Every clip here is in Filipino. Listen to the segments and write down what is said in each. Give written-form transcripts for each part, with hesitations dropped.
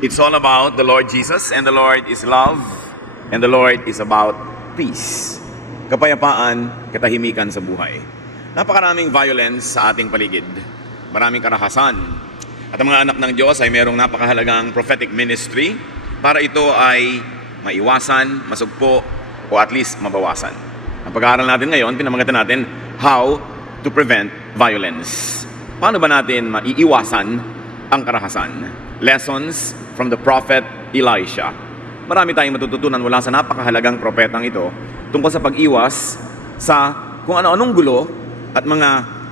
It's all about the Lord Jesus, and the Lord is love, and the Lord is about peace. Kapayapaan, katahimikan sa buhay. Napakaraming violence sa ating paligid. Maraming karahasan. At ang mga anak ng Diyos ay mayroong napakahalagang prophetic ministry para ito ay maiwasan, masugpo, o at least mabawasan. Ang pag-aaral natin ngayon, pinamagatan natin how to prevent violence. Paano ba natin maiiwasan ang karahasan? Lessons from the prophet Elisha. Marami tayong matututunan mula sa napakahalagang propetang ito tungkol sa pag-iwas sa kung ano-anong gulo at mga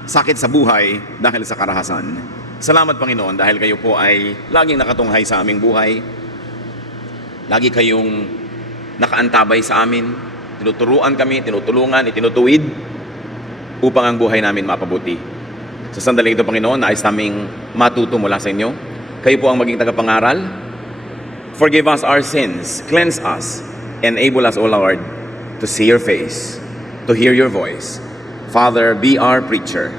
sakit sa buhay dahil sa karahasan. Salamat Panginoon dahil kayo po ay laging nakatunghay sa aming buhay. Lagi kayong nakaantabay sa amin. Tinuturuan kami, tinutulungan, itinutuwid upang ang buhay namin mapabuti. Sa sandali ito Panginoon, nais naming matuto mula sa inyo. Kayo po ang maging tagapangaral. Forgive us our sins, cleanse us, enable us, O Lord, to see your face, to hear your voice. Father, be our preacher.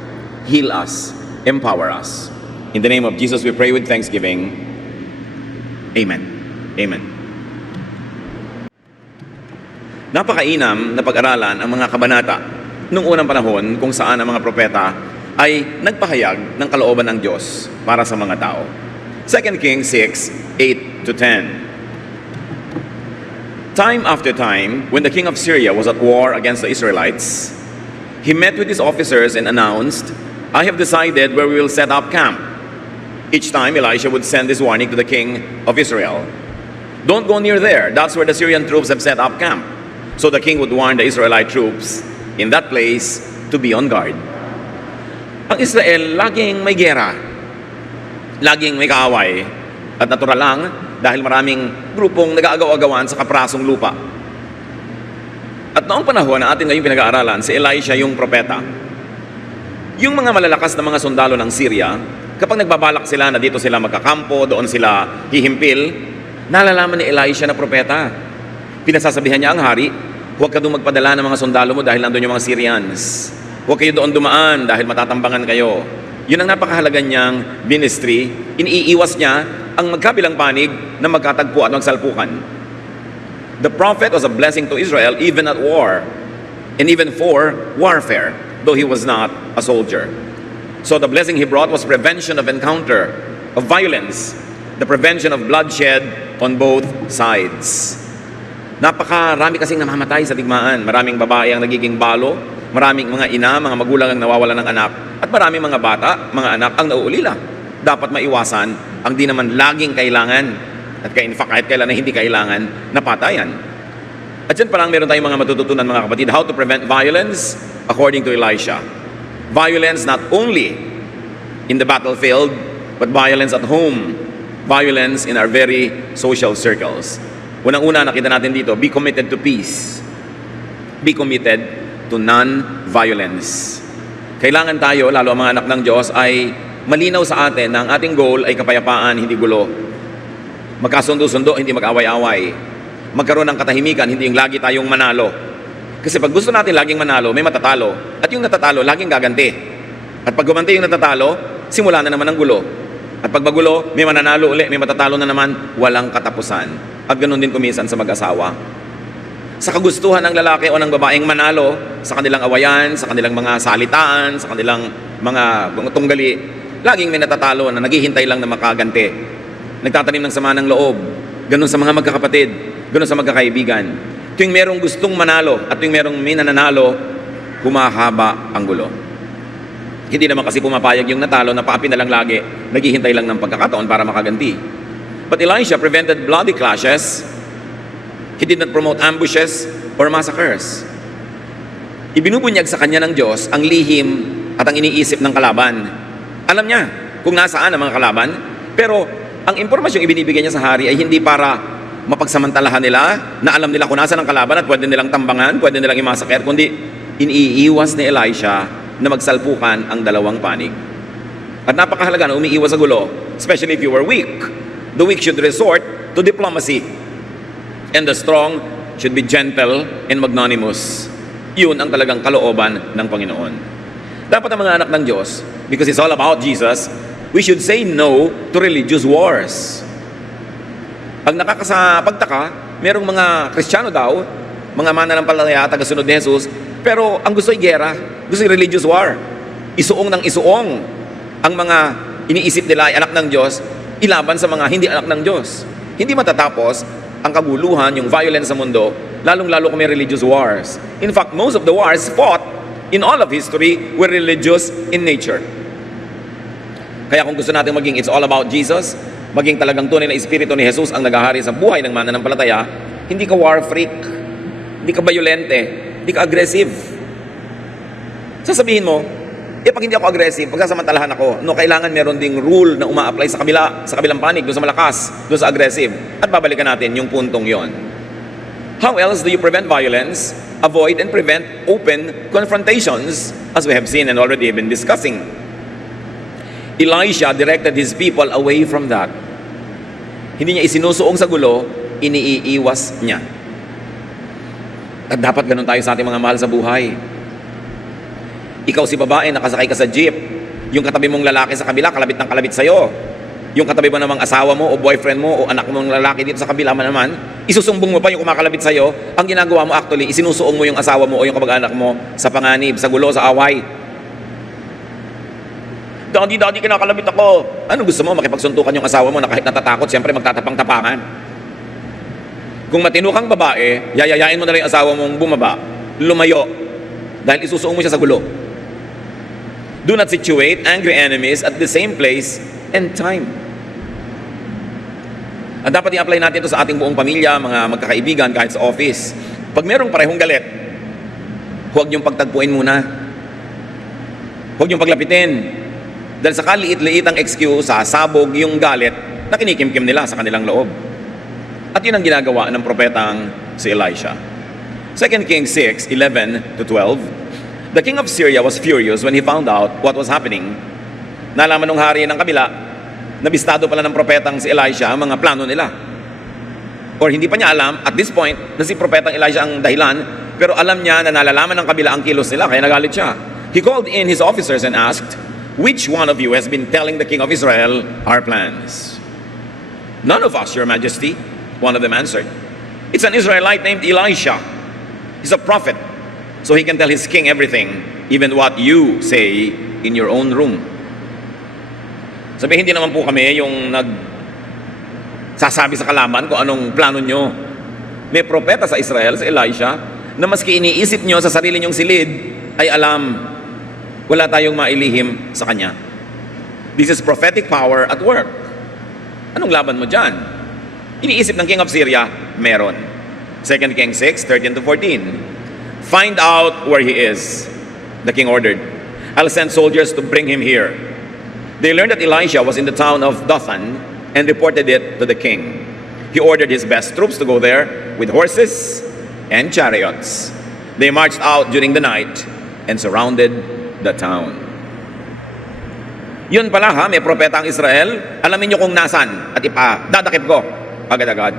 Heal us, empower us. In the name of Jesus, we pray with thanksgiving. Amen. Amen. Napakainam na pag-aralan ang mga kabanata noong unang panahon kung saan ang mga propeta ay nagpahayag ng kalooban ng Diyos para sa mga tao. 2 Kings 6:8 to 10. Time after time, when the king of Syria was at war against the Israelites, he met with his officers and announced, I have decided where we will set up camp. Each time, Elisha would send this warning to the king of Israel. Don't go near there. That's where the Syrian troops have set up camp. So the king would warn the Israelite troops in that place to be on guard. Ang Israel, laging may gera. Laging may kaaway. At natural lang, dahil maraming grupong nag-aagaw-agawan sa kaprasong lupa. At noong panahon na atin ngayon pinag-aaralan, si Elisha yung propeta. Yung mga malalakas na mga sundalo ng Syria, kapag nagbabalak sila na dito sila magkakampo, doon sila hihimpil, nalalaman ni Elisha na propeta. Pinasasabihan niya ang hari, huwag ka doon magpadala ng mga sundalo mo dahil nandun yung mga Syrians. Huwag kayo doon dumaan dahil matatambangan kayo. Yun ang napakahalaga niyang ministry. Iniiwas niya ang magkabilang panig na magkatagpo at magsalpukan. The prophet was a blessing to Israel even at war and even for warfare, though he was not a soldier. So the blessing he brought was prevention of encounter, of violence, the prevention of bloodshed on both sides. Napakarami kasing namamatay sa digmaan. Maraming babae ang nagiging balo, maraming mga ina, mga magulang ang nawawalan ng anak, at maraming mga bata, mga anak ang nauulila. Dapat maiwasan ang di naman laging kailangan at in fact kahit kailan na hindi kailangan na patayan. At dyan pa lang meron tayong mga matututunan mga kapatid, how to prevent violence according to Elisha. Violence not only in the battlefield, but violence at home. Violence in our very social circles. Unang-una nakita natin dito, be committed to peace. Be committed to non-violence. Kailangan tayo, lalo ang mga anak ng Diyos, ay malinaw sa atin na ang ating goal ay kapayapaan, hindi gulo. Magkasundo-sundo, hindi mag-away-away. Magkaroon ng katahimikan, hindi yung lagi tayong manalo. Kasi pag gusto natin laging manalo, may matatalo. At yung natatalo, laging gaganti. At pag gumanti yung natatalo, simula na naman ang gulo. At pag magulo, may mananalo uli, may matatalo na naman, walang katapusan. At ganoon din kuminsan sa mag-asawa. Sa kagustuhan ng lalaki o ng babaeng manalo, sa kanilang awayan, sa kanilang mga salitaan, sa kanilang mga tunggali, laging may natatalo na naghihintay lang na makaganti. Nagtatanim ng sama ng loob. Ganun sa mga magkakapatid, ganun sa magkakaibigan. Tuwing merong gustong manalo at tuwing merong may nananalo, humahaba ang gulo. Hindi naman kasi pumapayag yung natalo na paapi na lang lagi, naghihintay lang ng pagkakataon para makaganti. But Elisha prevented bloody clashes. He did not promote ambushes or massacres. Ibinubunyag sa kanya ng Diyos ang lihim at ang iniisip ng kalaban. Alam niya kung nasaan ang mga kalaban, pero ang impormasyong ibinibigay niya sa hari ay hindi para mapagsamantalahan nila, na alam nila kung nasaan ang kalaban at pwede nilang tambangan, pwede nilang imasaker, kundi iniiwas ni Elisha na magsalpukan ang dalawang panig. At napakahalaga na umiiwas sa gulo, especially if you were weak. The weak should resort to diplomacy. And the strong should be gentle and magnanimous. Yun ang talagang kalooban ng Panginoon. Dapat ang mga anak ng Diyos, because it's all about Jesus, we should say no to religious wars. Ang nakakapagtaka, merong mga Kristiyano daw, mga mananampalataya, tagasunod ni Jesus, pero ang gusto ay gera, gusto ay religious war. Isuong ng isuong ang mga iniisip nila ay anak ng Diyos, ilaban sa mga hindi anak ng Diyos. Hindi matatapos ang kaguluhan, yung violence sa mundo, lalong-lalo kung may religious wars. In fact, most of the wars fought in all of history were religious in nature. Kaya kung gusto natin maging it's all about Jesus, maging talagang tunay na espiritu ni Jesus ang naghahari sa buhay ng mananampalataya, hindi ka war freak, hindi ka violente, hindi ka aggressive. Sasabihin mo, pag hindi ako aggressive, pagsasamantalahan ako, no, kailangan meron ding rule na uma-apply sa kabilang panig, doon sa malakas, doon sa aggressive. At babalikan natin yung puntong yon. How else do you prevent violence, avoid and prevent open confrontations, as we have seen and already been discussing? Elisha directed his people away from that. Hindi niya isinusuong sa gulo, iniiwas niya. At dapat ganun tayo sa ating mga mahal sa buhay. Ikaw si babae, nakasakay ka sa jeep. Yung katabi mong lalaki sa kabila, kalabit ng kalabit sa'yo. Yung katabi mo namang asawa mo o boyfriend mo o anak mong lalaki dito sa kabila naman, isusumbong mo pa yung kumakalabit sa'yo. Ang ginagawa mo actually, isinusuong mo yung asawa mo o yung kamag-anak mo sa panganib, sa gulo, sa away. Daddy, kinakalabit ako. Ano gusto mo? Makipagsuntukan yung asawa mo na kahit natatakot, siyempre magtatapang-tapangan. Kung matino kang babae, yayayain mo na rin yung asawa mong bumaba, lumayo, dahil isusuong mo siya sa gulo. Do not situate angry enemies at the same place and time. At dapat i-apply natin ito sa ating buong pamilya, mga magkakaibigan, kahit sa office. Pag merong parehong galit, huwag niyong pagtagpuin muna. Huwag niyong paglapitin. Dahil sa kaliit-liit ang excuse, sasabog yung galit na kinikimkim nila sa kanilang loob. At yun ang ginagawa ng propetang si Elisha. 2 Kings 6:11-12. The king of Syria was furious when he found out what was happening. Nalaman ng hari ng kabila, nabistado pala ng propetang si Elisha ang mga plano nila. Or hindi pa niya alam, at this point, na si propetang Elisha ang dahilan, pero alam niya na nalalaman ng kabila ang kilos nila, kaya nagalit siya. He called in his officers and asked, "Which one of you has been telling the king of Israel our plans?" "None of us, your majesty," one of them answered. "It's an Israelite named Elisha. He's a prophet, so he can tell his king everything, even what you say in your own room." Sabi, hindi naman po kami yung nagsasabi sa kalaban kung anong plano nyo. May propeta sa Israel, sa Elisha, na maski iniisip nyo sa sarili nyong silid, ay alam, wala tayong mailihim sa kanya. This is prophetic power at work. Anong laban mo dyan? Iniisip ng king of Syria, meron. 2 Kings 6:13-14. "Find out where he is," the king ordered. "I'll send soldiers to bring him here." They learned that Elisha was in the town of Dothan and reported it to the king. He ordered his best troops to go there with horses and chariots. They marched out during the night and surrounded the town. Yun pala ha, may propeta ang Israel. Alamin nyo kung nasan at dadakip ko agad-agad.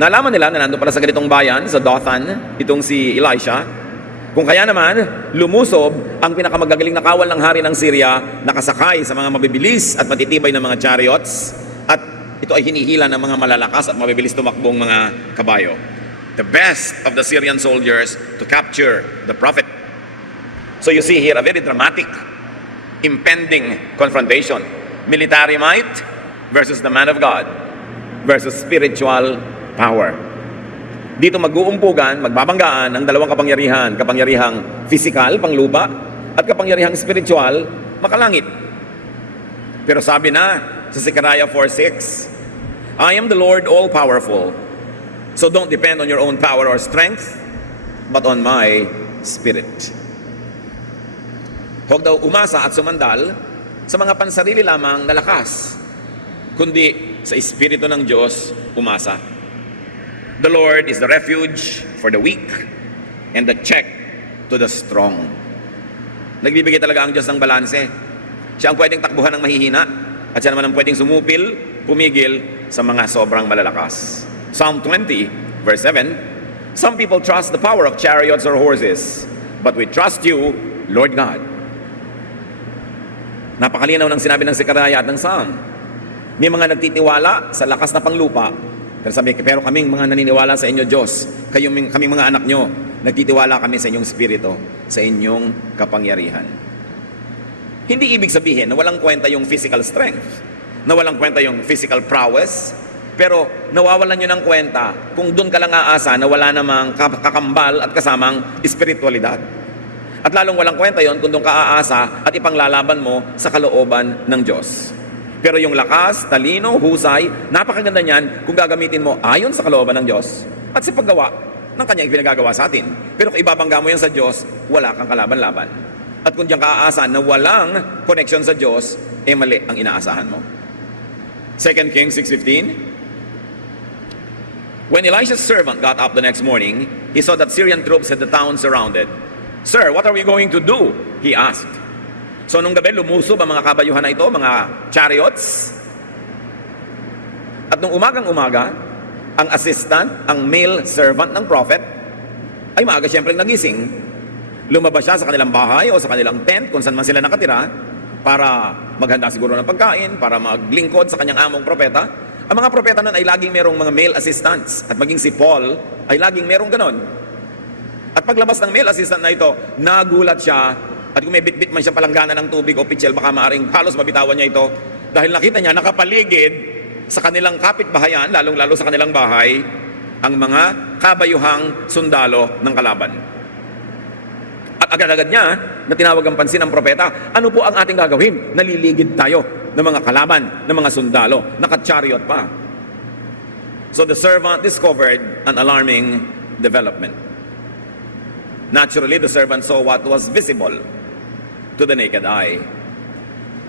Nalaman nila na nandun pala sa ganitong bayan, sa Dothan, itong si Elisha. Kung kaya naman, lumusob ang pinakamagagaling na kawal ng hari ng Syria, nakasakay sa mga mabibilis at matitibay na mga chariots, at ito ay hinihila ng mga malalakas at mabibilis tumakbong mga kabayo. The best of the Syrian soldiers to capture the prophet. So you see here a very dramatic, impending confrontation. Military might versus the man of God versus spiritual power. Dito mag-uumpugan, magbabanggaan ang dalawang kapangyarihan, kapangyarihang physical, panglupa, at kapangyarihang spiritual, makalangit. Pero sabi na sa Zechariah 4:6, "I am the Lord all-powerful, so don't depend on your own power or strength, but on my spirit." Huwag daw umasa at sumandal sa mga pansarili lamang na lakas, kundi sa Espiritu ng Diyos umasa. The Lord is the refuge for the weak and the check to the strong. Nagbibigay talaga ang Diyos ng balanse. Siya ang pwedeng takbuhan ng mahihina at siya naman ang pwedeng sumupil, pumigil sa mga sobrang malalakas. Psalm 20, verse 7, "Some people trust the power of chariots or horses, but we trust you, Lord God." Napakalinaw ng sinabi ng Zechariah at ng Psalm. May mga nagtitiwala sa lakas na panglupa, Pero kaming mga naniniwala sa inyo, Diyos, kaming mga anak nyo, nagtitiwala kami sa inyong spirito, sa inyong kapangyarihan. Hindi ibig sabihin na walang kwenta yung physical strength, na walang kwenta yung physical prowess, pero nawawalan nyo ng kwenta kung doon ka lang aasa na wala namang kakambal at kasamang espiritualidad. At lalong walang kwenta yon kung doon ka aasa at ipanglalaban mo sa kalooban ng Diyos. Pero yung lakas, talino, husay, napakaganda niyan kung gagamitin mo ayon sa kalooban ng Diyos at sa paggawa ng kanyang ipinagagawa sa atin. Pero kung ibabangga mo yan sa Diyos, wala kang kalaban-laban. At kung diyan ka aasa na walang connection sa Diyos, mali ang inaasahan mo. 2 Kings 6:15. When Elisha's servant got up the next morning, he saw that Syrian troops had the town surrounded. "Sir, what are we going to do?" he asked. So nung gabi, lumusob ang mga kabayuhan na ito, mga chariots. At nung umagang-umaga, ang assistant, ang male servant ng prophet, ay maaga siyempre nagising. Lumabas siya sa kanilang bahay o sa kanilang tent, kung saan man sila nakatira, para maghanda siguro ng pagkain, para maglingkod sa kanyang among propeta. Ang mga propeta nun ay laging merong mga male assistants. At maging si Paul ay laging merong ganon. At paglabas ng male assistant na ito, nagulat siya. At kung may bitbit man siya palanggana ng tubig o pitchel, baka maaring halos mabitawan niya ito. Dahil nakita niya nakapaligid sa kanilang kapitbahayan, lalong-lalo sa kanilang bahay, ang mga kabayuhang sundalo ng kalaban. At agad-agad niya na tinawag ang pansin ng propeta, ano po ang ating gagawin? Naliligid tayo ng mga kalaban, ng mga sundalo, naka-chariot pa. So the servant discovered an alarming development. Naturally, the servant saw what was visible to the naked eye.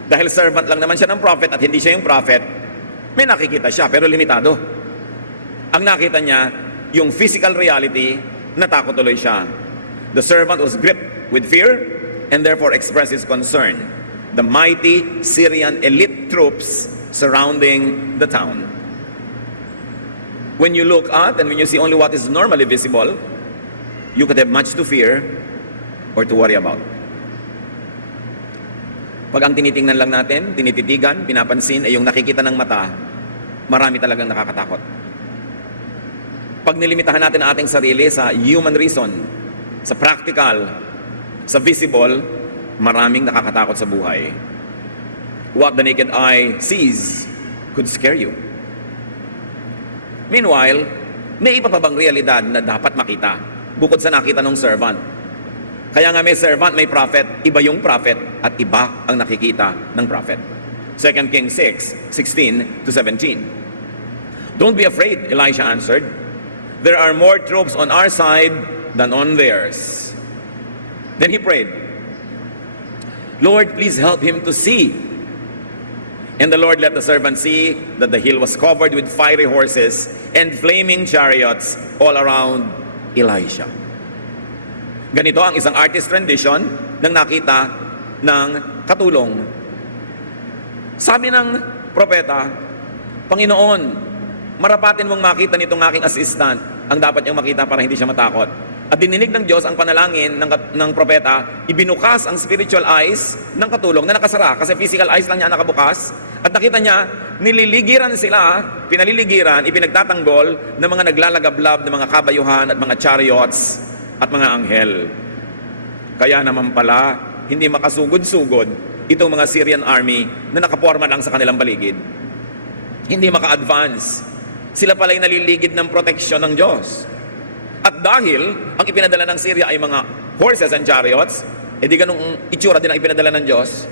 Dahil servant lang naman siya ng prophet at hindi siya yung prophet, may nakikita siya pero limitado. Ang nakita niya, yung physical reality, natakot tuloy siya. The servant was gripped with fear and therefore expressed his concern. The mighty Syrian elite troops surrounding the town. When you look at and when you see only what is normally visible, you could have much to fear or to worry about. Pag ang tinitingnan lang natin, tinititigan, pinapansin ay yung nakikita ng mata, marami talagang nakakatakot. Pag nilimitahan natin ang ating sarili sa human reason, sa practical, sa visible, maraming nakakatakot sa buhay. What the naked eye sees could scare you. Meanwhile, may iba pa bang realidad na dapat makita bukod sa nakita ng servant? Kaya nga may servant, may prophet, iba yung prophet at iba ang nakikita ng prophet. 2 Kings 6:16-17. Don't be afraid, Elisha answered. There are more troops on our side than on theirs. Then he prayed, Lord, please help him to see. And the Lord let the servant see that the hill was covered with fiery horses and flaming chariots all around Elisha. Ganito ang isang artist rendition ng nakita ng katulong. Sabi ng propeta, Panginoon, marapatin mong makita nitong aking assistant ang dapat niyang makita para hindi siya matakot. At dininig ng Diyos ang panalangin ng propeta, ibinukas ang spiritual eyes ng katulong na nakasara kasi physical eyes lang niya nakabukas. At nakita niya, nililigiran sila, pinaliligiran, ipinagtatanggol ng mga naglalagablab ng mga kabayuhan at mga chariots at mga anghel. Kaya naman pala, hindi makasugod-sugod itong mga Syrian army na nakaporma lang sa kanilang baligid. Hindi maka-advance. Sila pala'y naliligid ng proteksyon ng Diyos. At dahil ang ipinadala ng Syria ay mga horses and chariots, edi ganung itsura din ang ipinadala ng Diyos.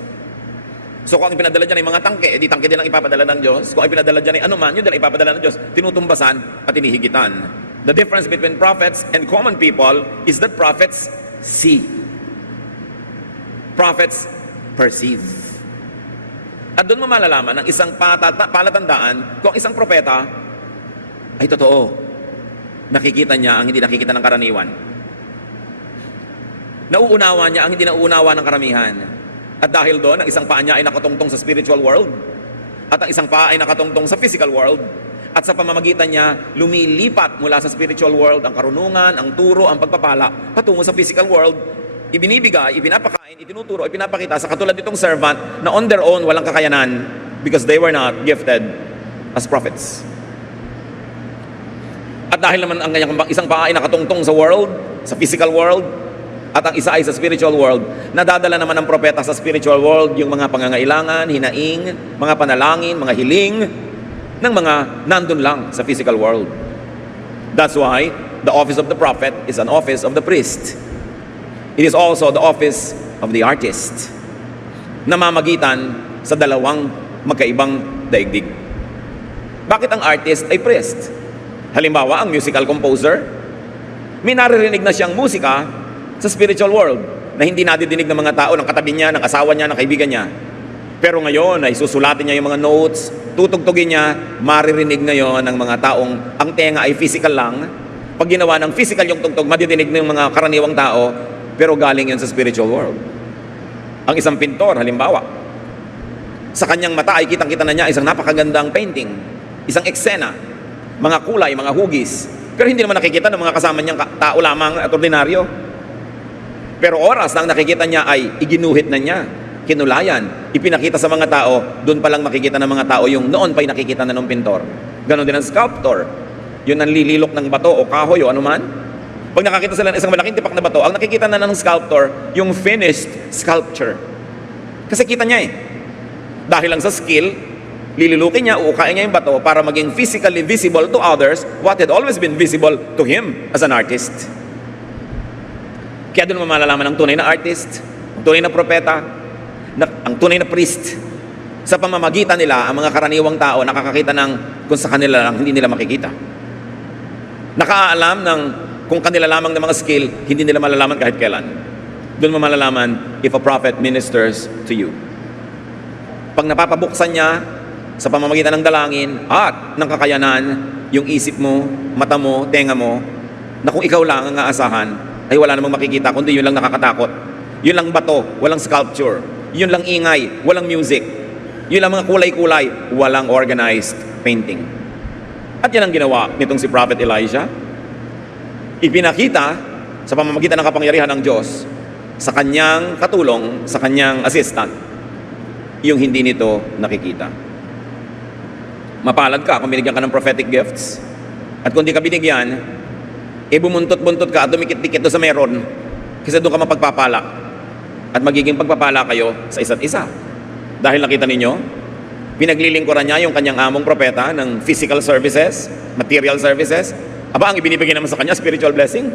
So kung ang ipinadala dyan ay mga tangke, edi tangke din ang ipapadala ng Diyos. Kung ang ipinadala dyan ay anuman, yun din ang ipapadala ng Diyos. Tinutumbasan at tinihigitan. The difference between prophets and common people is that prophets see. Prophets perceive. At doon mo malalaman ang isang palatandaan kung isang propeta ay totoo. Nakikita niya ang hindi nakikita ng karaniwan. Nauunawa niya ang hindi nauunawa ng karamihan. At dahil doon, ang isang paa niya ay nakatungtong sa spiritual world at ang isang paa ay nakatungtong sa physical world. At sa pamamagitan niya, lumilipat mula sa spiritual world ang karunungan, ang turo, ang pagpapala patungo sa physical world. Ibinibigay, ipinapakain, itinuturo, ipinapakita sa katulad nitong servant na on their own walang kakayanan because they were not gifted as prophets. At dahil naman ang kanyang isang paa ay nakatungtong sa world, sa physical world, at ang isa ay sa spiritual world, nadadala naman ng propeta sa spiritual world yung mga pangangailangan, hinaing, mga panalangin, mga hiling ng mga nandun lang sa physical world. That's why the office of the prophet is an office of the priest. It is also the office of the artist, namamagitan sa dalawang magkaibang daigdig. Bakit ang artist ay priest? Halimbawa, ang musical composer, may naririnig na siyang musika sa spiritual world na hindi nadidinig ng mga tao, ng katabi niya, ng asawa niya, ng kaibigan niya. Pero ngayon ay susulatin niya yung mga notes, tutugtugin niya, maririnig ngayon ng mga taong ang tenga ay physical lang. Pag ginawa ng physical yung tugtog, madidinig ng mga karaniwang tao, pero galing yun sa spiritual world. Ang isang pintor, halimbawa, sa kanyang mata ay kitang-kita na niya isang napakagandang painting, isang eksena, mga kulay, mga hugis, pero hindi naman nakikita ng mga kasama niyang tao lamang at ordinaryo. Pero oras na ang nakikita niya ay iginuhit na niya, kinulayan, ipinakita sa mga tao, doon pa lang makikita ng mga tao yung noon pa'y nakikita na ng pintor. Ganon din ang sculptor. Yun ang lililok ng bato o kahoy o anuman. Pag nakakita sila ng isang malaking tipak na bato, ang nakikita na ng sculptor, yung finished sculpture. Kasi kita niya dahil lang sa skill, lililukin niya, uukain niya yung bato para maging physically visible to others what had always been visible to him as an artist. Kaya doon mo malalaman ang tunay na artist, ang tunay na propeta, ang tunay na priest. Sa pamamagitan nila, ang mga karaniwang tao nakakakita ng kung sa kanila lang hindi nila makikita. Nakaalam ng kung kanila lamang ng mga skill, hindi nila malalaman kahit kailan. Doon mo malalaman if a prophet ministers to you. Pag napapabuksan niya sa pamamagitan ng dalangin at ng kakayanan, yung isip mo, mata mo, tenga mo, na kung ikaw lang ang aasahan, ay wala namang makikita, kundi yun lang nakakatakot. Yun lang bato, walang sculpture. Yun lang ingay, walang music. Yun lang mga kulay-kulay, walang organized painting. At yan ang ginawa nitong si Prophet Elijah. Ipinakita sa pamamagitan ng kapangyarihan ng Diyos sa kanyang katulong, sa kanyang assistant, yung hindi nito nakikita. Mapalad ka kung binigyan ka ng prophetic gifts. At kung di ka binigyan, bumuntot-buntot ka at dumikit-dikit doon sa meron kasi doon ka mapagpapala at magiging pagpapala kayo sa isa't isa. Dahil nakita ninyo, pinaglilingkuran niya yung kanyang among propeta ng physical services, material services. Aba, ang ibinibigay naman sa kanya, spiritual blessing.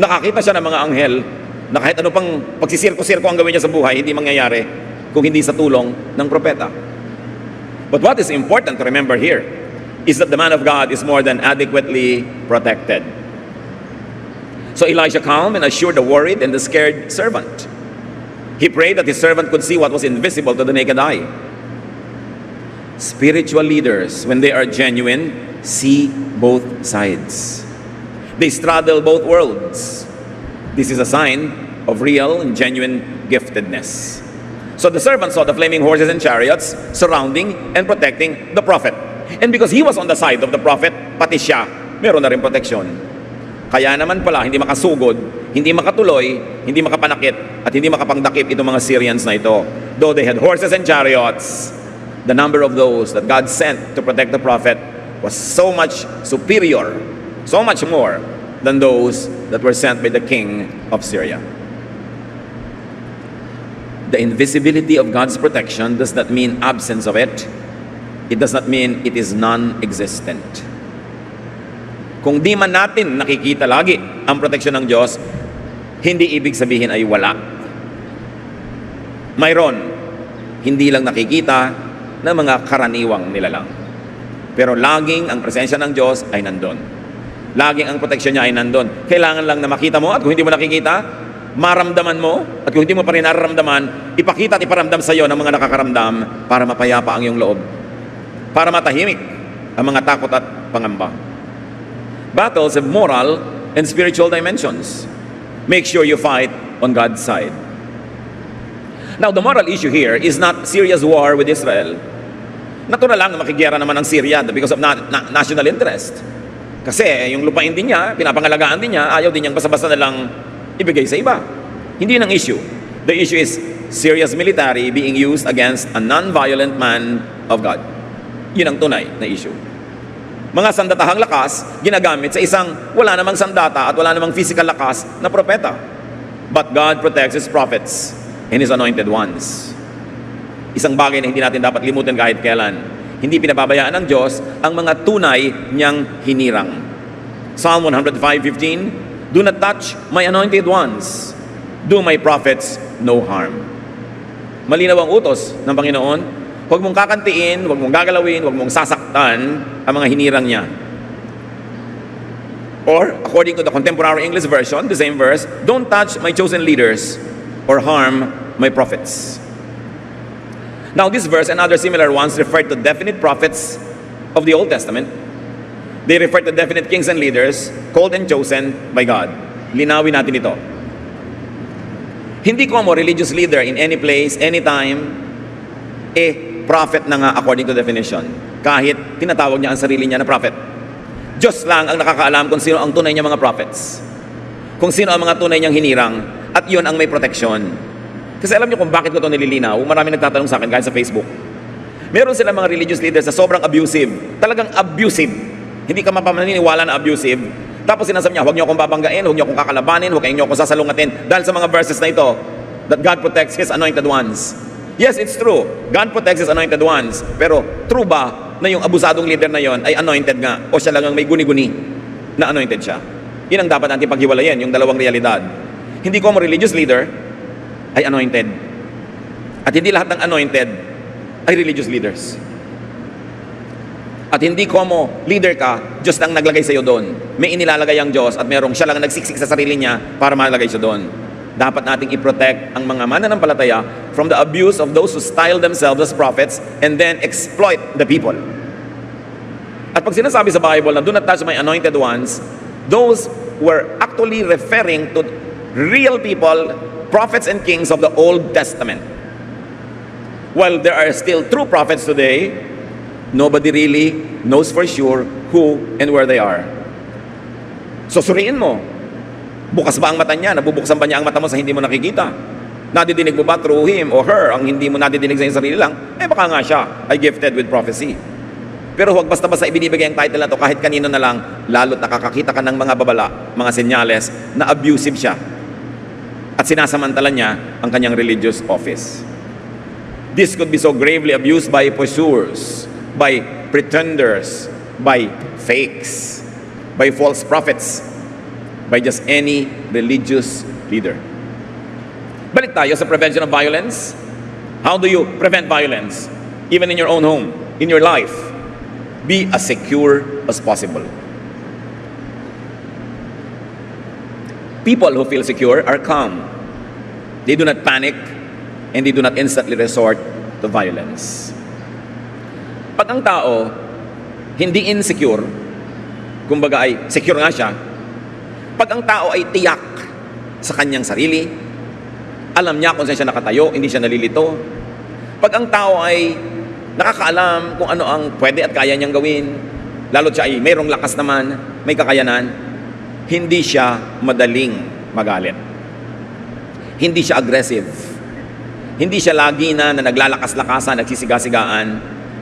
Nakakita siya ng mga anghel na kahit ano pang pagsisirko-sirko ang gawin niya sa buhay, hindi mangyayari kung hindi sa tulong ng propeta. But what is important to remember here is that the man of God is more than adequately protected. So Elijah calmed and assured the worried and the scared servant. He prayed that his servant could see what was invisible to the naked eye. Spiritual leaders, when they are genuine, see both sides. They straddle both worlds. This is a sign of real and genuine giftedness. So the servant saw the flaming horses and chariots surrounding and protecting the prophet. And because he was on the side of the prophet, pati siya, meron na rin proteksyon. Kaya naman pala, hindi makasugod, hindi makatuloy, hindi makapanakit, at hindi makapangdakip itong mga Syrians na ito. Though they had horses and chariots, the number of those that God sent to protect the prophet was so much superior, so much more than those that were sent by the king of Syria. The invisibility of God's protection does not mean absence of it. It does not mean it is non-existent. Kung di man natin nakikita lagi ang proteksyon ng Diyos, hindi ibig sabihin ay wala. Mayroon, hindi lang nakikita ng mga karaniwang nilalang. Pero laging ang presensya ng Diyos ay nandun. Laging ang proteksyon niya ay nandun. Kailangan lang na makita mo at kung hindi mo nakikita, maramdaman mo at kung hindi mo pa rin nararamdaman, ipakita at iparamdam sa iyo ng mga nakakaramdam para mapayapa ang iyong loob. Para matahimik ang mga takot at pangamba. Battles have moral and spiritual dimensions. Make sure you fight on God's side. Now, the moral issue here is not Syria's war with Israel. Natural lang na makigera naman ang Syria because of national interest. Kasi yung lupain din niya, pinapangalagaan din niya, ayaw din niyang basta-basta na lang ibigay sa iba. Hindi yun ang issue. The issue is Syria's military being used against a non-violent man of God. Yun ang tunay na issue. Mga sandatahang lakas, ginagamit sa isang wala namang sandata at wala namang physical lakas na propeta. But God protects His prophets and His anointed ones. Isang bagay na hindi natin dapat limutin kahit kailan. Hindi pinababayaan ng Diyos ang mga tunay niyang hinirang. Psalm 105:15, do not touch my anointed ones. Do my prophets no harm. Malinaw ang utos ng Panginoon. Huwag mong kakantiin, huwag mong gagalawin, huwag mong sasaktan ang mga hinirang niya. Or, according to the contemporary English version, the same verse, don't touch my chosen leaders or harm my prophets. Now, this verse and other similar ones refer to definite prophets of the Old Testament. They refer to definite kings and leaders called and chosen by God. Linawin natin ito. Hindi ko mo religious leader in any place, anytime, prophet na nga according to definition. Kahit tinatawag niya ang sarili niya na prophet. Diyos lang ang nakakaalam kung sino ang tunay niya mga prophets. Kung sino ang mga tunay niyang hinirang. At yun ang may protection. Kasi alam niyo kung bakit ko ito nililinaw. Marami nagtatanong sa akin kahit sa Facebook. Meron silang mga religious leaders na sobrang abusive. Talagang abusive. Hindi ka mapamaniniwala na abusive. Tapos sinasabi niya, huwag niyo akong babanggain, huwag niyo akong kakalabanin, huwag niyo akong sasalungatin. Dahil sa mga verses na ito, that God protects His anointed ones. Yes, it's true. God protects His anointed ones. Pero true ba na yung abusadong leader na yon ay anointed nga? O siya lang ang may guni-guni na anointed siya? Yun ang dapat natin paghiwalayin, yung dalawang realidad. Hindi ko mo religious leader ay anointed. At hindi lahat ng anointed ay religious leaders. At hindi ko mo leader ka, Diyos lang naglagay sa iyo doon. May inilalagay ang Diyos at merong siya lang nagsiksik sa sarili niya para malagay siya doon. Dapat nating i-protect ang mga mananampalataya from the abuse of those who style themselves as prophets and then exploit the people. At pag sinasabi sa Bible na do not touch my anointed ones, those were actually referring to real people, prophets and kings of the Old Testament. While there are still true prophets today, nobody really knows for sure who and where they are. So suriin mo. Bukas ba ang mata niya? Nabubuksan ba niya ang mata mo sa hindi mo nakikita? Nadidinig mo ba through him or her ang hindi mo nadidinig sa iyong sarili lang? Baka nga siya ay gifted with prophecy. Pero huwag basta-basta ibinibigay ang title na to kahit kanino na lang, lalo't nakakakita ka ng mga babala, mga senyales na abusive siya. At sinasamantala niya ang kanyang religious office. This could be so gravely abused by poseurs, by pretenders, by fakes, by false prophets, by just any religious leader. Balik tayo sa prevention of violence. How do you prevent violence? Even in your own home, in your life. Be as secure as possible. People who feel secure are calm. They do not panic and they do not instantly resort to violence. Pag ang tao hindi insecure, kumbaga ay secure nga siya, pag ang tao ay tiyak sa kanyang sarili, alam niya kung saan siya nakatayo, hindi siya nalilito. Pag ang tao ay nakakaalam kung ano ang pwede at kaya niyang gawin, lalo siya ay mayroong lakas naman, may kakayanan, hindi siya madaling magalit. Hindi siya aggressive. Hindi siya lagi na naglalakas-lakasan, nagsisiga-sigaan,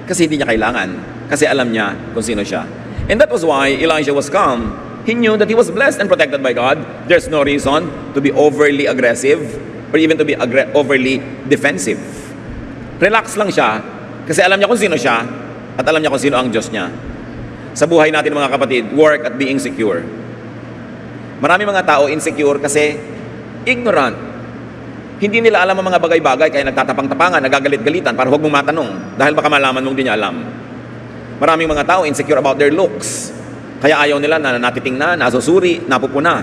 kasi hindi niya kailangan. Kasi alam niya kung sino siya. And that was why Elijah was calm. He knew that he was blessed and protected by God. There's no reason to be overly aggressive or even to be overly defensive. Relax lang siya kasi alam niya kung sino siya at alam niya kung sino ang Diyos niya. Sa buhay natin mga kapatid, work at being secure. Marami mga tao insecure kasi ignorant. Hindi nila alam ang mga bagay-bagay kaya nagtatapang-tapangan, nagagalit-galitan para huwag mong matanong dahil baka malaman mong di niya alam. Maraming mga tao insecure about their looks. Kaya ayaw nila na natitingnan, nasusuri, napupuna.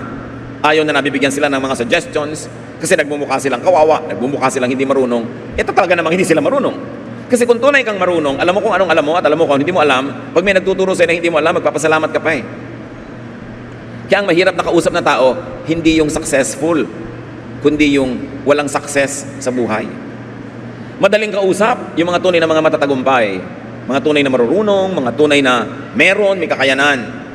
Ayaw na nabibigyan sila ng mga suggestions kasi nagmumukha silang kawawa, nagmumukha silang hindi marunong. Ito talaga namang hindi sila marunong. Kasi kung tunay kang marunong, alam mo kung anong alam mo at alam mo kung hindi mo alam, pag may nagtuturo sa'yo na hindi mo alam, magpapasalamat ka pa eh. Kaya ang mahirap na kausap na tao, hindi yung successful, kundi yung walang success sa buhay. Madaling kausap, yung mga tunay na mga matatagumpay, mga tunay na marurunong, mga tunay na meron, may kakayanan.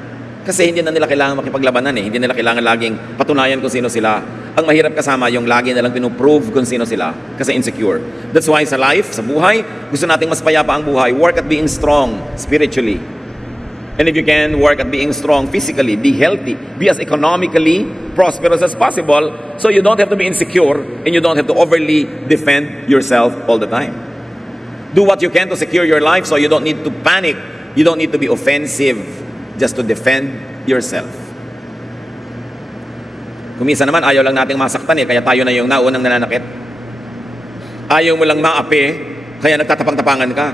Kasi hindi na nila kailangan makipaglabanan eh. Hindi nila kailangan laging patunayan kung sino sila. Ang mahirap kasama yung lagi na lang pinuprove kung sino sila. Kasi insecure. That's why sa life, sa buhay, gusto nating mas payapa ang buhay. Work at being strong spiritually. And if you can, work at being strong physically, be healthy, be as economically prosperous as possible, so you don't have to be insecure and you don't have to overly defend yourself all the time. Do what you can to secure your life so you don't need to panic. You don't need to be offensive just to defend yourself. Kumisa naman, ayaw lang nating masaktan kaya tayo na yung naunang nananakit. Ayaw mo lang maapi, kaya nagtatapang-tapangan ka.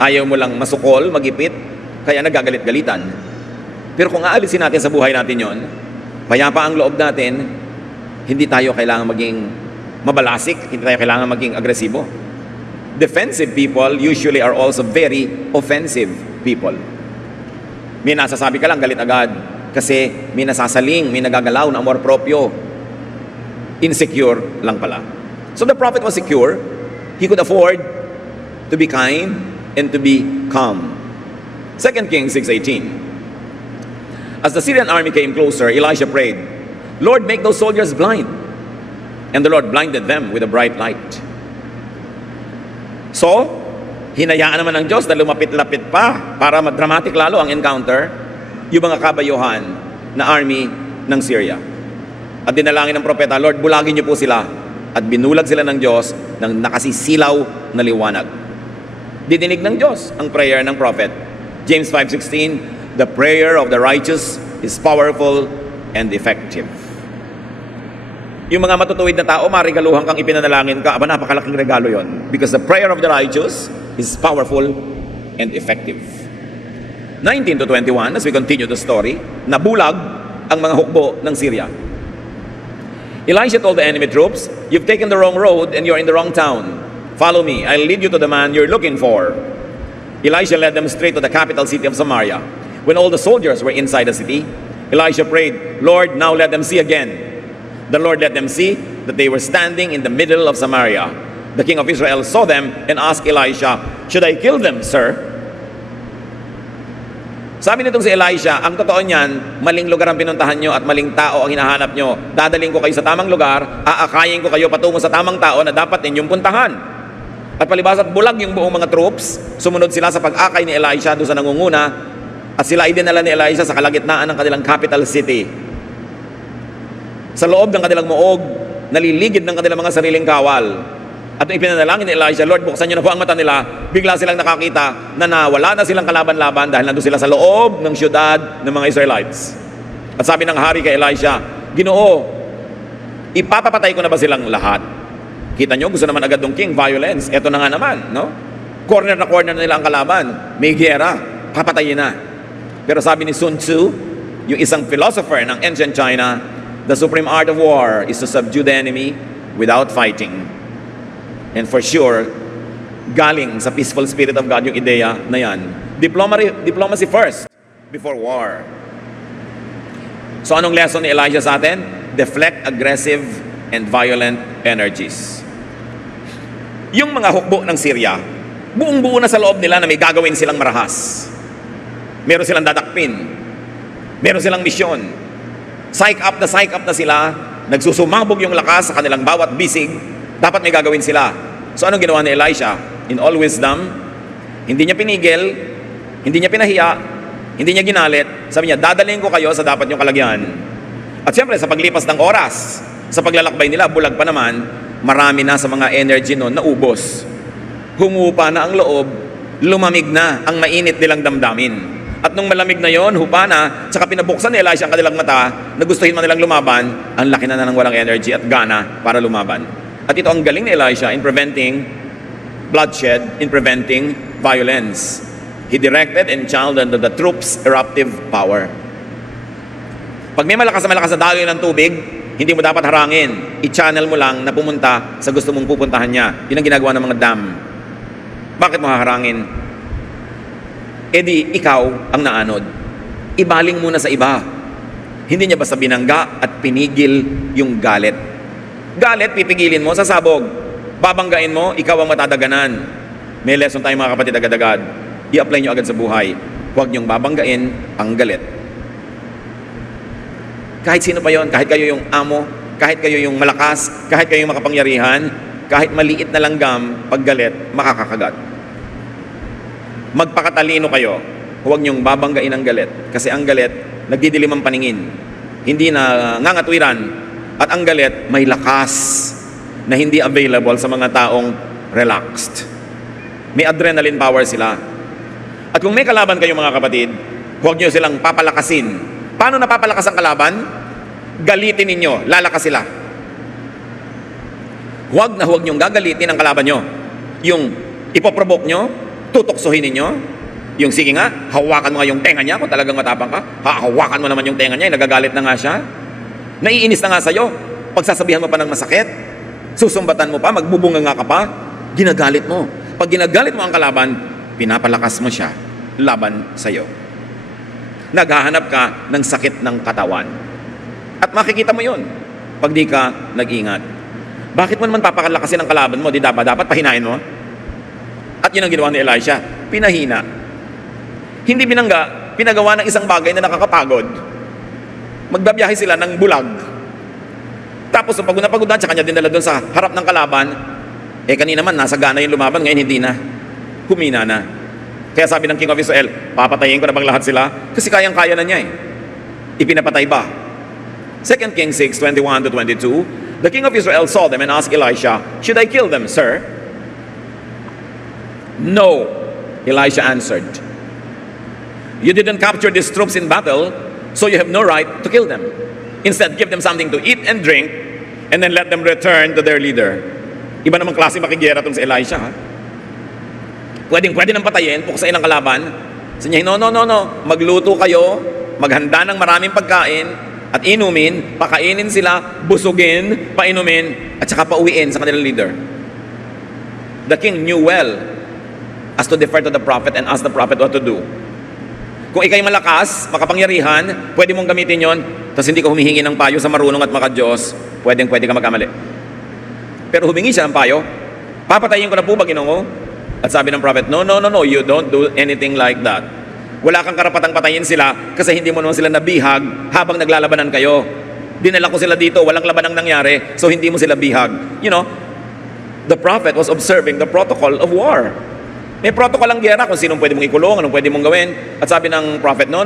Ayaw mo lang masukol, magipit, kaya nagagalit-galitan. Pero kung aalisin natin sa buhay natin yon, payapa ang loob natin, hindi tayo kailangan maging mabalasik, hindi tayo kailangan maging agresibo. Defensive people usually are also very offensive people. May nasasabi ka lang, galit agad. Kasi may nasasaling, may nagagalaw na amor proprio. Insecure lang pala. So the prophet was secure. He could afford to be kind and to be calm. 2 Kings 6:18. As the Syrian army came closer, Elisha prayed, "Lord, make those soldiers blind." And the Lord blinded them with a bright light. So, hinayaan naman ng Diyos na lumapit-lapit pa para madramatic lalo ang encounter, yung mga kabayuhan na army ng Syria. At dinalangin ng propeta, "Lord, bulagin niyo po sila." At binulag sila ng Diyos ng nakasisilaw na liwanag. Didinig ng Diyos ang prayer ng prophet. James 5:16, "The prayer of the righteous is powerful and effective." Yung mga matutuwid na tao, marigaluhan kang ipinanalangin ka, napakalaking regalo yon. Because the prayer of the righteous is powerful and effective. 19 to 21, as we continue the story, nabulag ang mga hukbo ng Syria. Elisha told the enemy troops, "You've taken the wrong road and you're in the wrong town. Follow me, I'll lead you to the man you're looking for." Elisha led them straight to the capital city of Samaria. When all the soldiers were inside the city, Elisha prayed, "Lord, now let them see again." The Lord let them see that they were standing in the middle of Samaria. The king of Israel saw them and asked Elisha, "Should I kill them, sir?" Sabi nitong si Elisha, ang totoo niyan, maling lugar ang pinuntahan nyo at maling tao ang hinahanap nyo. Dadaling ko kayo sa tamang lugar, aakayin ko kayo patungo sa tamang tao na dapat ninyong puntahan. At palibas at bulag yung buong mga troops, sumunod sila sa pag-akay ni Elisha doon sa nangunguna, at sila ay dinala ni Elisha sa kalagitnaan ng kanilang capital city. Sa loob ng kanilang muog, naliligid ng kanilang mga sariling kawal. At nung ipinanalangin ni Elisha, "Lord, buksan niyo na po ang mata nila," bigla silang nakakita na nawala na silang kalaban-laban dahil nandun sila sa loob ng syudad ng mga Israelites. At sabi ng hari kay Elisha, "Ginoo, ipapapatay ko na ba silang lahat?" Kita nyo, gusto naman agad ng king, violence. Eto na nga naman, no? Corner na nila ang kalaban. May giyera, papatayin na. Pero sabi ni Sun Tzu, yung isang philosopher ng ancient China, "The supreme art of war is to subdue the enemy without fighting." And for sure, galing sa peaceful spirit of God yung ideya na yan. Diplomacy first, before war. So anong lesson ni Elijah sa atin? Deflect aggressive and violent energies. Yung mga hukbo ng Syria, buong-buo na sa loob nila na may gagawin silang marahas. Meron silang dadakpin. Meron silang misyon. Psych up na sila, nagsusumabog yung lakas sa kanilang bawat bisig, dapat may gagawin sila. So anong ginawa ni Elisha? In all wisdom, hindi niya pinigil, hindi niya pinahiya, hindi niya ginalit. Sabi niya, "Dadalhin ko kayo sa dapat niyong kalagyan." At siyempre, sa paglipas ng oras, sa paglalakbay nila, bulag pa naman, marami na sa mga energy noon na ubos. Humupa na ang loob, lumamig na ang mainit nilang damdamin. At nung malamig na yon, hupa na, tsaka pinabuksan ni Elisha ang kanilang mata, nagustuhin man nilang lumaban, ang laki na ng walang energy at gana para lumaban. At ito ang galing ni Elisha in preventing bloodshed, in preventing violence. He directed and channeled the troops' eruptive power. Pag may malakas na daloy ng tubig, hindi mo dapat harangin. I-channel mo lang na pumunta sa gusto mong pupuntahan niya. Yun ang ginagawa ng mga dam. Bakit mo haharangin? E di, ikaw ang naanod. Ibaling muna sa iba. Hindi niya basta binangga at pinigil yung galit. Galit, pipigilin mo, sasabog. Babanggain mo, ikaw ang matadaganan. May lesson tayo mga kapatid agad-agad. I-apply nyo agad sa buhay. Huwag nyong babanggain ang galit. Kahit sino pa yon, kahit kayo yung amo, kahit kayo yung malakas, kahit kayo yung makapangyarihan, kahit maliit na langgam, pag galit, makakakagat. Magpakatalino kayo. huwag niyong babanggain ang galit. Kasi ang galit, nagdidilim ang paningin. Hindi na ngangatwiran. At ang galit, may lakas na hindi available sa mga taong relaxed. May adrenaline power sila. At kung may kalaban kayo mga kapatid, huwag niyo silang papalakasin. Paano napapalakas ang kalaban? Galitin ninyo, lalakas sila. Huwag niyong gagalitin ang kalaban nyo. Yung ipoprovoke nyo, tutuksohin ninyo. Yung sige nga, hawakan mo nga yung tenga niya kung talagang matapang ka. Hawakan mo naman yung tenga niya, nagagalit na nga siya. Naiinis na nga sa'yo. Pagsasabihan mo pa ng masakit, susumbatan mo pa, magbubunga nga ka pa, ginagalit mo. Pag ginagalit mo ang kalaban, pinapalakas mo siya laban sa'yo. Naghahanap ka ng sakit ng katawan. At makikita mo yun pag di ka nag-ingat. Bakit mo naman papakalakasin ang kalaban mo? Di dapat pahinain mo? At yun ang ginawa ni Elisha. Pinahina. Hindi binangga, pinagawa ng isang bagay na nakakapagod. Magbabiyahe sila ng bulag. Tapos pagod na pagod na, tsaka niya dinala doon sa harap ng kalaban. Kanina man, nasa gana yung lumaban, ngayon hindi na. Humina na. Kaya sabi ng King of Israel, papatayin ko na bang lahat sila? Kasi kayang-kaya na niya Ipinapatay ba? 2 Kings 6:21-22, the king of Israel saw them and asked Elisha, "Should I kill them, sir?" "No," Elisha answered. "You didn't capture these troops in battle, so you have no right to kill them. Instead, give them something to eat and drink, and then let them return to their leader." Iba namang klase makigera itong si Elisha, ha? Pwede nang patayin, puksain ang kalaban. Sabi niya, no. Magluto kayo, maghanda ng maraming pagkain, at inumin, pakainin sila, busugin, painumin, at saka pauwiin sa kanilang leader. The king knew well as to defer to the prophet and ask the prophet what to do. Kung ikay malakas, makapangyarihan, pwede mong gamitin yon, tapos hindi ka humihingi ng payo sa marunong at maka-Diyos, pwede ka magkamali. Pero humingi siya ng payo, papatayin ko na po ba, Ginoo? At sabi ng prophet, no, you don't do anything like that. Wala kang karapatang patayin sila kasi hindi mo naman sila nabihag habang naglalabanan kayo. Dinala ko sila dito, walang labanang nangyari, so hindi mo sila bihag. The prophet was observing the protocol of war. May protocol ang giyera kung sinong pwede mong ikulong, anong pwede mong gawin. At sabi ng prophet, no,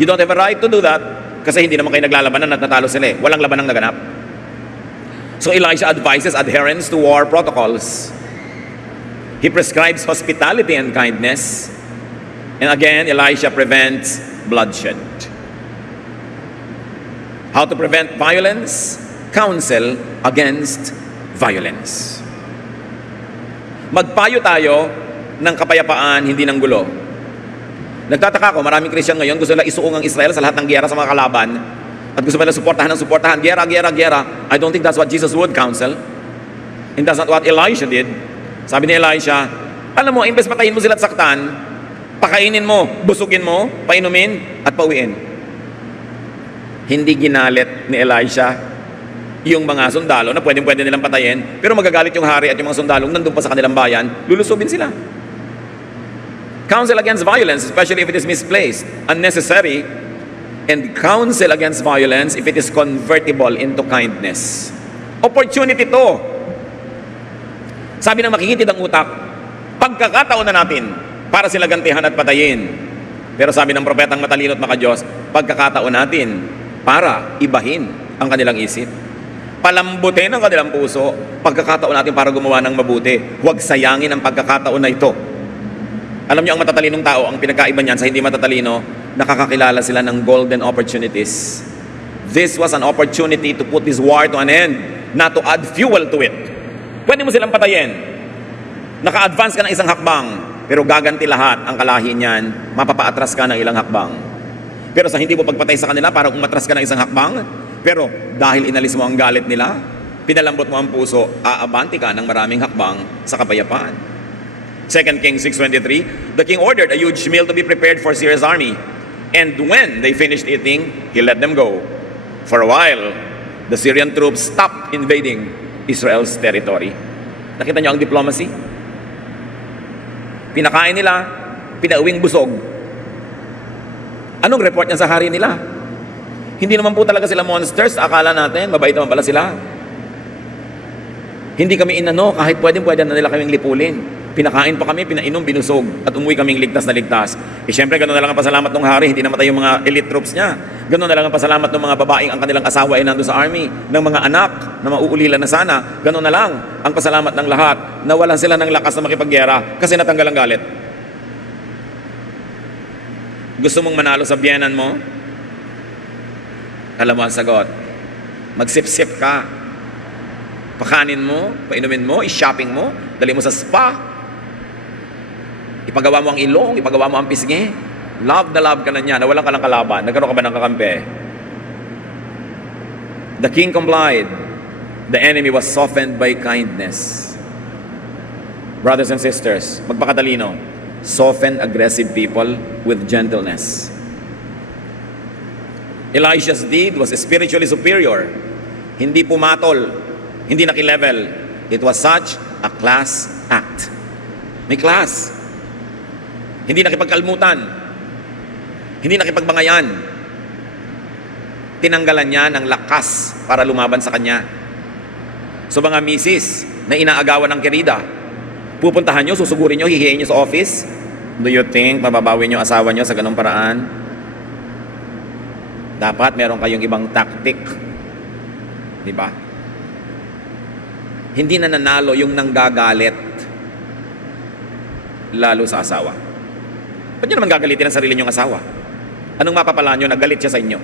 you don't have a right to do that kasi hindi naman kayo naglalabanan at natalo sila. Walang labanang naganap. So Elisha advises adherence to war protocols. He prescribes hospitality and kindness. And again, Elisha prevents bloodshed. How to prevent violence? Counsel against violence. Magpayo tayo ng kapayapaan, hindi ng gulo. Nagtataka ko, maraming Christian ngayon gusto nila isuong ang Israel sa lahat ng giyera sa mga kalaban. At gusto nila suportahan. Giyera. I don't think that's what Jesus would counsel. And that's not what Elisha did. Sabi ni Elisha, alam mo, imbes patayin mo sila at saktan, pakainin mo, busugin mo, painumin, at pauwiin. Hindi ginalit ni Elisha yung mga sundalo na pwede nilang patayin, pero magagalit yung hari at yung mga sundalong nandun pa sa kanilang bayan, lulusubin sila. Counsel against violence, especially if it is misplaced, unnecessary, and counsel against violence if it is convertible into kindness. Opportunity to. Sabi ng makikitid ang utak, pagkakataon na natin para sila gantihan at patayin. Pero sabi ng propetang matalino at maka-Diyos, pagkakataon natin para ibahin ang kanilang isip. Palambutin ang kanilang puso, pagkakataon natin para gumawa ng mabuti. Huwag sayangin ang pagkakataon na ito. Alam niyo, ang matatalinong tao, ang pinagkaiba niyan sa hindi matatalino, nakakakilala sila ng golden opportunities. This was an opportunity to put this war to an end, not to add fuel to it. Pwede mo silang patayin. Naka-advance ka ng isang hakbang, pero gaganti lahat ang kalahi niyan, mapapaatras ka ng ilang hakbang. Pero sa hindi mo pagpatay sa kanila, parang umatras ka ng isang hakbang, pero dahil inalis mo ang galit nila, pinalambot mo ang puso, aabanti ka ng maraming hakbang sa kapayapaan. 2 Kings 6:23, the king ordered a huge meal to be prepared for Syria's army. And when they finished eating, he let them go. For a while, the Syrian troops stopped invading Israel's territory. Nakita niyo ang diplomacy? Pinakain nila, pinauwing busog. Anong report niya sa hari nila? Hindi naman po talaga sila monsters. Akala natin, mabait naman pala sila. Hindi kami inano, kahit pwede na nila kaming lipulin. Pinakain pa kami, pinainom, binusog, at umuwi kaming ligtas na ligtas. Siyempre, gano'n na lang ang pasalamat ng hari, hindi namatay yung mga elite troops niya. Gano'n na lang ang pasalamat ng mga babaeng ang kanilang asawa ay nandun sa army, ng mga anak na mauulilan na sana. Gano'n na lang ang pasalamat ng lahat na walan sila ng lakas na makipaggera kasi natanggal ang galit. Gusto mong manalo sa biyenan mo? Alam mo ang sagot. Magsip-sip ka. Pakanin mo, painumin mo, i-shopping mo, dali mo sa spa. Ipagawa mo ang ilong, ipagawa mo ang pisngi. Love na love ka na niya, na walang kalang kalaban. Nagkaroon ka ba ng kakampi? The king complied. The enemy was softened by kindness. Brothers and sisters, magpakatalino. Soften aggressive people with gentleness. Elisha's deed was spiritually superior. Hindi pumatol, hindi nakilevel. It was such a class act. May class. Hindi nakipagkalmutan. Hindi nakipagbangayan. Tinanggalan niya ng lakas para lumaban sa kanya. So mga misis na inaagawan ng kerida, pupuntahan nyo, susugurin nyo, hihihin nyo sa office. Do you think mababawi nyo asawa nyo sa ganung paraan? Dapat meron kayong ibang tactic. Di ba? Hindi na nanalo yung nanggagalit lalo sa asawa. Ba't nyo naman gagalitin ang sarili nyong asawa? Anong mapapala nyo na galit siya sa inyo?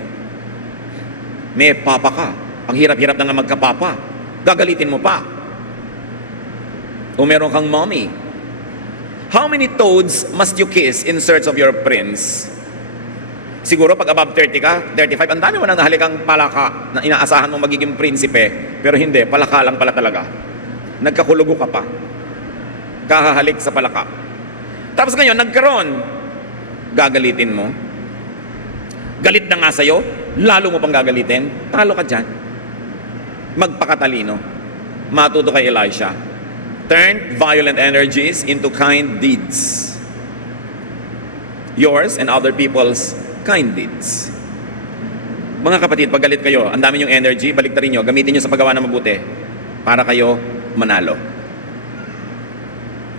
May papa ka. Ang hirap-hirap na nga magkapapa. Gagalitin mo pa. O meron kang mommy. How many toads must you kiss in search of your prince? Siguro pag above 30 ka, 35, ang dami mo nang nahalikang palaka na inaasahan mong magiging prinsipe, pero hindi, palaka lang pala talaga. Nagkakulugo ka pa. Kahahalik sa palaka. Tapos ngayon, nagkaroon. Gagalitin mo. Galit na nga sa'yo, lalo mo pang gagalitin, talo ka dyan. Magpakatalino. Matuto kay Elisha. Turn violent energies into kind deeds. Yours and other people's kind deeds. Mga kapatid, pag galit kayo, ang dami yung energy, baliktarin nyo, gamitin nyo sa paggawa ng mabuti para kayo manalo.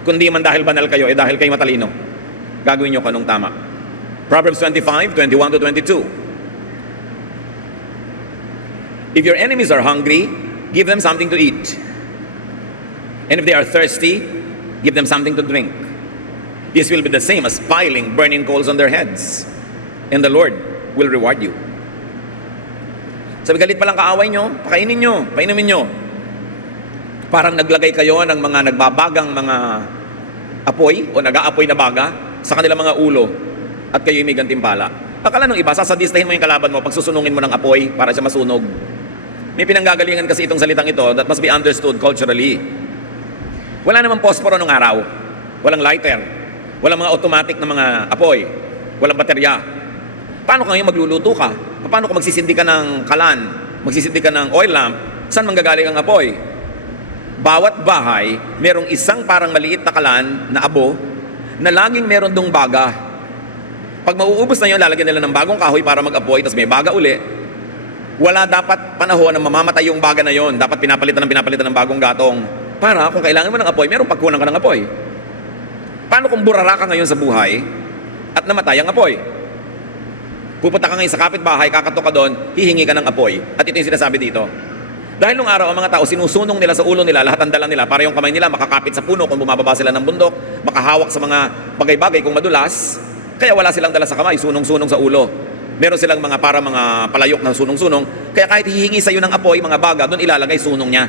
Kundi man dahil banal kayo, dahil kayo matalino, gagawin nyo kung anong tama. Proverbs 25:21 to 22. If your enemies are hungry, give them something to eat. And if they are thirsty, give them something to drink. This will be the same as piling burning coals on their heads. And the Lord will reward you. Sabi, galit pa lang kaaway nyo, pakainin nyo, painumin nyo. Parang naglagay kayo ng mga nagbabagang mga apoy o nag-aapoy na baga sa kanilang mga ulo at kayo'y may gantimpala. Akala nung iba, sasadistahin mo yung kalaban mo pag susunungin mo ng apoy para siya masunog. May pinanggagalingan kasi itong salitang ito that must be understood culturally. Wala namang posporo nung araw. Walang lighter. Walang mga automatic na mga apoy. Walang baterya. Paano kayo magluluto ka? Paano kung magsisindi ka ng kalan? Magsisindi ka ng oil lamp? Saan manggagaling ang apoy? Bawat bahay, merong isang parang maliit na kalan na abo na laging meron dong baga. Pag mauubos na yun, lalagyan nila ng bagong kahoy para mag-apoy, tapos may baga uli. Wala dapat panahon na mamamatay yung baga na yon. Dapat pinapalitan ng bagong gatong. Para kung kailangan mo ng apoy, merong pagkunan ka ng apoy. Paano kung burara ka ngayon sa buhay at namatay ang apoy? Pupunta ka ngayon sa kapitbahay, kakatok ka doon, hihingi ka ng apoy. At ito yung sinasabi dito. Dahil nung araw, ang mga tao, sinusunong nila sa ulo nila, lahat ang dala nila, para yung kamay nila makakapit sa puno kung bumababa sila ng bundok, makahawak sa mga bagay-bagay kung madulas. Kaya wala silang dala sa kamay, sunong-sunong sa ulo. Meron silang mga para mga palayok na sunong-sunong. Kaya kahit hihingi sa iyo ng apoy, mga baga, doon ilalagay sunong niya.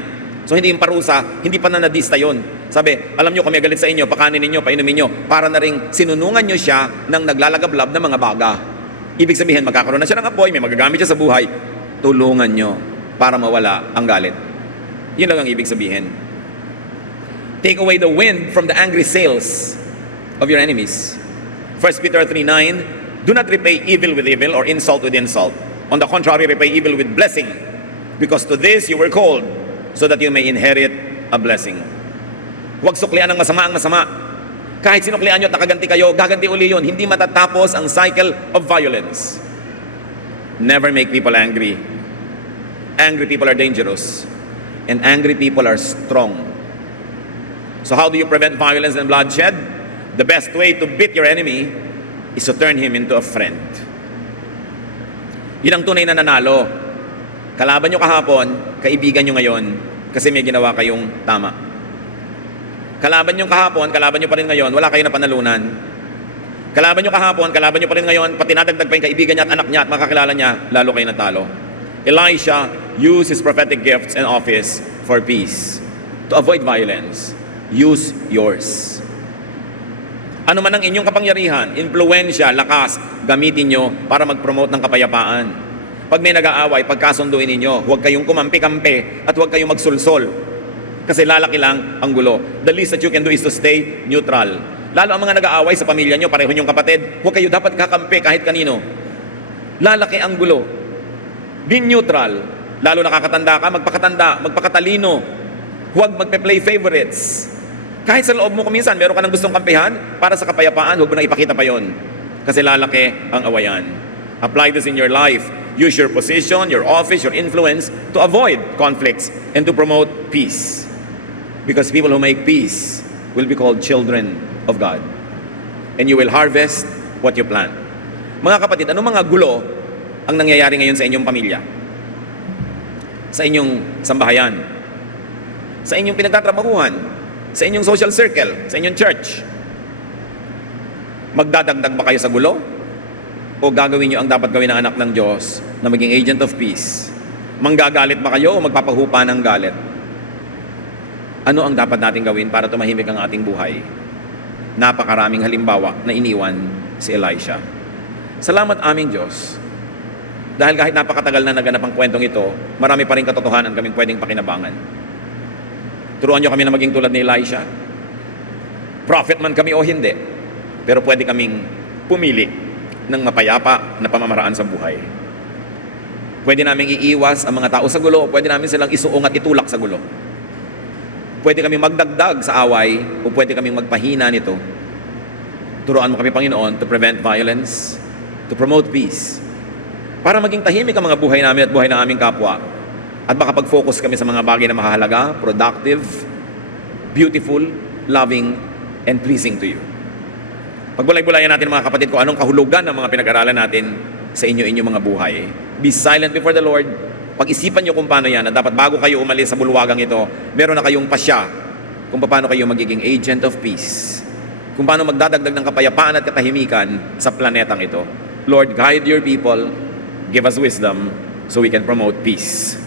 So hindi yung parusa, hindi pa nanadista yon. Sabi, alam nyo, kung may galit sa inyo, pakanin ninyo, painumin nyo, para na rin sinunungan nyo siya ng naglalagablab na mga baga. Ibig sabihin, magkakaroon na siya ng apoy, may magagamit siya sa buhay, tulungan nyo para mawala ang galit. Yun lang ang ibig sabihin. Take away the wind from the angry sails of your enemies. 1 Peter 3:9, do not repay evil with evil or insult with insult. On the contrary, repay evil with blessing, because to this you were called, so that you may inherit a blessing. Huwag suklian ng masama ang masama. Kahit sinuklian nyo at nakaganti kayo, gaganti uli yun. Hindi matatapos ang cycle of violence. Never make people angry. Angry people are dangerous. And angry people are strong. So how do you prevent violence and bloodshed? The best way to beat your enemy is to turn him into a friend. Yun ang tunay na nanalo. Kalaban nyo kahapon, kaibigan nyo ngayon, kasi may ginawa kayong tama. Kalaban nyo kahapon, kalaban nyo pa rin ngayon, wala kayo na panalunan. Kalaban nyo kahapon, kalaban nyo pa rin ngayon, pati nadagdag pa yung kaibigan niya at anak niya at makakilala niya, lalo kayo natalo. Elisha used his prophetic gifts and office for peace. To avoid violence, use yours. Ano man ang inyong kapangyarihan, influensya, lakas, gamitin nyo para mag-promote ng kapayapaan. Pag may nag-aaway, pagkasunduin ninyo, huwag kayong kumampi-kampi at huwag kayong magsulsol. Kasi lalaki lang ang gulo. The least that you can do is to stay neutral. Lalo ang mga nag-aaway sa pamilya nyo, pareho nyong kapatid, huwag kayo dapat kakampi kahit kanino. Lalaki ang gulo. Be neutral. Lalo nakakatanda ka, magpakatalino. Huwag magpe-play favorites. Kahit sa loob mo kuminsan, meron ka ng gustong kampihan para sa kapayapaan, huwag mo nang ipakita pa yon. Kasi lalaki ang awayan. Apply this in your life. Use your position, your office, your influence to avoid conflicts and to promote peace. Because people who make peace will be called children of God. And you will harvest what you plant. Mga kapatid, ano mga gulo ang nangyayari ngayon sa inyong pamilya? Sa inyong sambahayan? Sa inyong pinagtatrabahuhan? Sa inyong social circle, sa inyong church? Magdadagdag ba kayo sa gulo? O gagawin nyo ang dapat gawin ng anak ng Diyos na maging agent of peace? Manggagalit ba kayo o magpapahupa ng galit? Ano ang dapat natin gawin para tumahimik ang ating buhay? Napakaraming halimbawa na iniwan si Elisha. Salamat aming Diyos. Dahil kahit napakatagal na naganap ang kwentong ito, marami pa rin katotohanan kaming pwedeng pakinabangan. Turuan nyo kami na maging tulad ni Elisha. Prophet man kami o hindi, pero pwede kaming pumili ng mapayapa na pamamaraan sa buhay. Pwede naming iiwas ang mga tao sa gulo, pwede namin silang isuong at itulak sa gulo. Pwede kaming magdagdag sa away, o pwede kaming magpahina nito. Turuan mo kami, Panginoon, to prevent violence, to promote peace, para maging tahimik ang mga buhay namin at buhay ng aming kapwa. At makapag-focus kami sa mga bagay na mahalaga, productive, beautiful, loving, and pleasing to you. Pagbulay-bulayan natin mga kapatid ko, anong kahulugan ng mga pinag-aralan natin sa inyong mga buhay. Be silent before the Lord. Pag-isipan nyo kung paano yan, na dapat bago kayo umalis sa bulwagang ito, meron na kayong pasya kung paano kayo magiging agent of peace. Kung paano magdadagdag ng kapayapaan at katahimikan sa planetang ito. Lord, guide your people. Give us wisdom so we can promote peace.